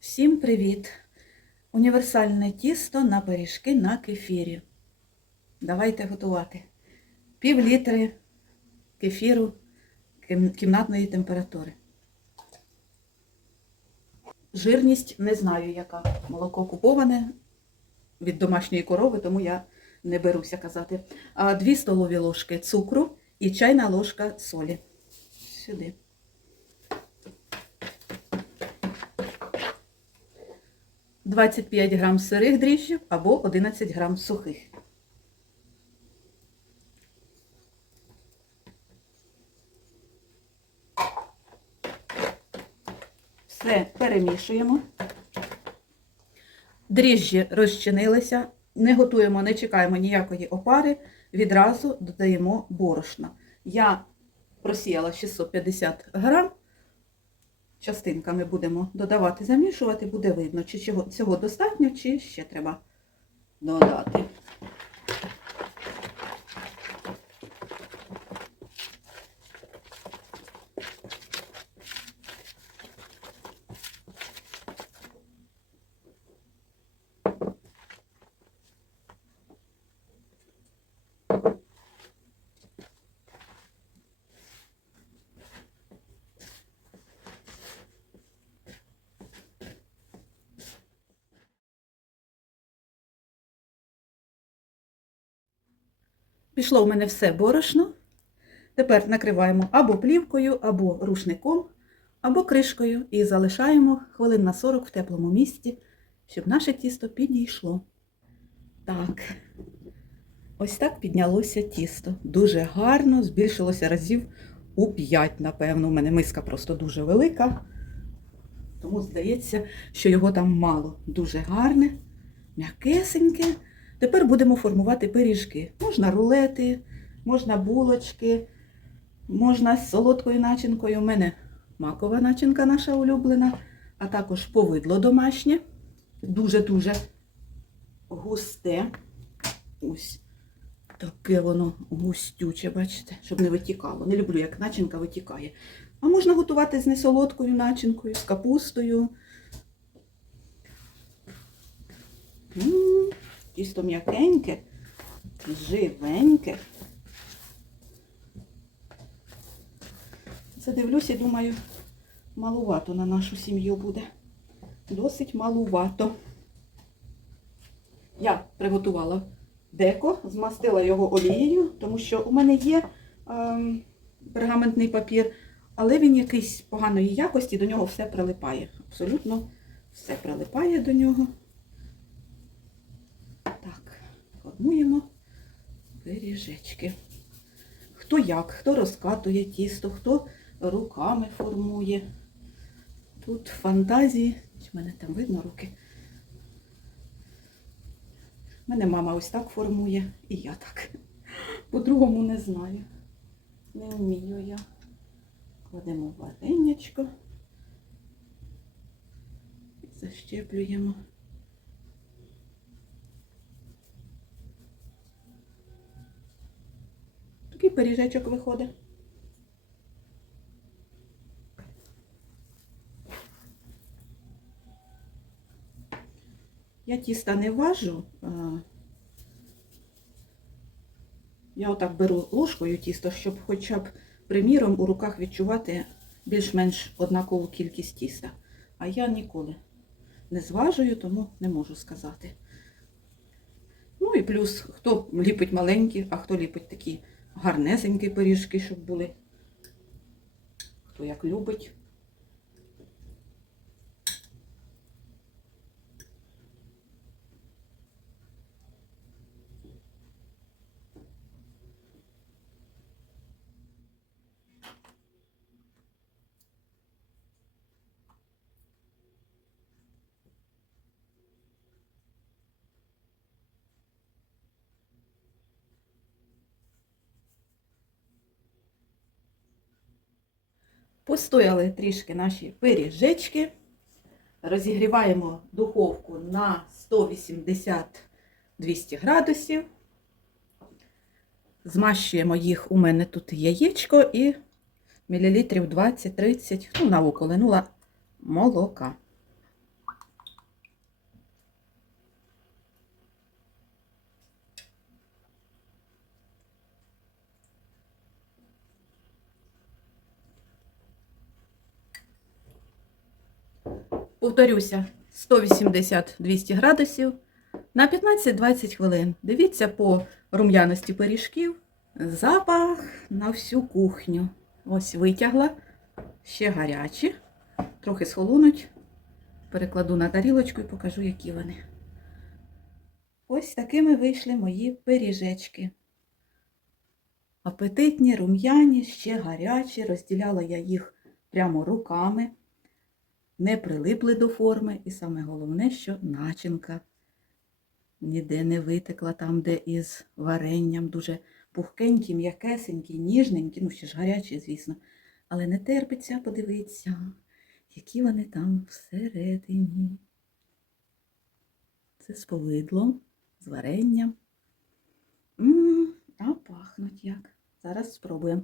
Всім привіт! Універсальне тісто на пиріжки на кефірі. Давайте готувати. Пів літри кефіру кімнатної температури. Жирність не знаю яка. Молоко куповане від домашньої корови, тому я не беруся казати. 2 столові ложки цукру і чайна ложка солі. Сюди. – 25 грам сирих дріжджів або 11 грам сухих. Все перемішуємо. Дріжджі розчинилися. Не готуємо, не чекаємо ніякої опари. Відразу додаємо борошна. Я просіяла 650 грам. Частинками будемо додавати, замішувати, буде видно, чи цього достатньо, чи ще треба додати. Пішло в мене все борошно. Тепер накриваємо або плівкою, або рушником, або кришкою і залишаємо хвилин на 40 в теплому місці, щоб наше тісто підійшло. Так, ось так піднялося тісто. Дуже гарно, збільшилося разів у 5, напевно. У мене миска просто дуже велика. Тому здається, що його там мало. Дуже гарне, м'якесеньке. Тепер будемо формувати пиріжки. Можна рулети, можна булочки, можна з солодкою начинкою. У мене макова начинка наша улюблена, а також повидло домашнє. Дуже-дуже густе. Ось таке воно густюче, бачите, щоб не витікало. Не люблю, як начинка витікає. А можна готувати з несолодкою начинкою, з капустою. М, Тісто м'якеньке, живеньке. Задивлюся і думаю, малувато на нашу сім'ю буде. Досить малувато. Я приготувала деко, змастила його олією, тому що у мене є ем, пергаментний папір, але він якийсь поганої якості, до нього все прилипає. Абсолютно все прилипає до нього. Так, формуємо пиріжечки. Хто як, хто розкатує тісто, хто руками формує. Тут фантазії. Чи мене там видно руки? У мене мама ось так формує, і я так. По-другому не знаю. Не вмію я. Кладемо варенячко. І защеплюємо. Пиріжечок виходить. Я тіста не важу. Я отак беру ложкою тісто, щоб хоча б, приміром, у руках відчувати більш-менш однакову кількість тіста. А я ніколи не зважую, тому не можу сказати. Ну і плюс, хто ліпить маленькі, а хто ліпить такі гарнесенькі пиріжки, щоб були. Хто як любить. Постояли трішки наші пиріжечки. Розігріваємо духовку на 180-200 градусів. Змащуємо їх, у мене тут яєчко і мілілітрів 20-30, ну, на околинула молока. Повторюся, 180-200 градусів на 15-20 хвилин. Дивіться по рум'яності пиріжків. Запах на всю кухню. Ось витягла. Ще гарячі. Трохи схолонуть. Перекладу на тарілочку і покажу, які вони. Ось такими вийшли мої пиріжечки. Апетитні, рум'яні, ще гарячі. Розділяла я їх прямо руками. Не прилипли до форми. І саме головне, що начинка ніде не витекла там, де із варенням. Дуже пухкенькі, м'якесенькі, ніжненькі, ну ще ж гарячі, звісно. Але не терпиться, подивитися, які вони там всередині. Це з повидлом, з варенням. М, А пахнуть як. Зараз спробуємо.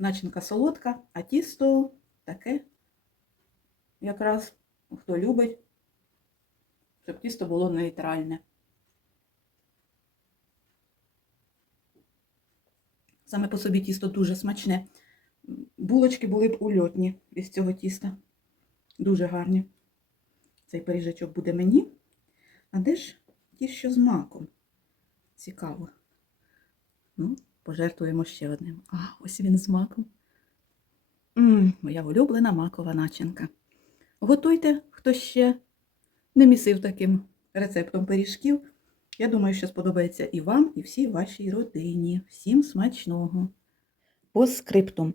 Начинка солодка, а тісто таке, якраз хто любить, щоб тісто було нейтральне. Саме по собі тісто дуже смачне. Булочки були б ульотні із цього тіста. Дуже гарні. Цей пиріжечок буде мені. А де ж ті, що з маком? Цікаво. Ну, пожертвуємо ще одним. А, ось він з маком. М, моя улюблена макова начинка. Готуйте, хто ще не місив таким рецептом пиріжків. Я думаю, що сподобається і вам, і всій вашій родині. Всім смачного. По скриптум.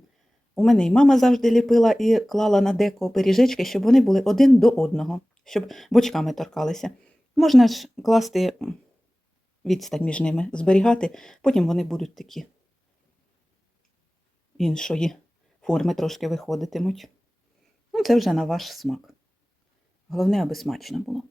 У мене і мама завжди ліпила і клала на деко пиріжечки, щоб вони були один до одного, щоб бочками торкалися. Можна ж класти відстань між ними, зберігати, потім вони будуть такі іншої форми трошки виходитимуть. Ну, це вже на ваш смак. Головне, аби смачно було.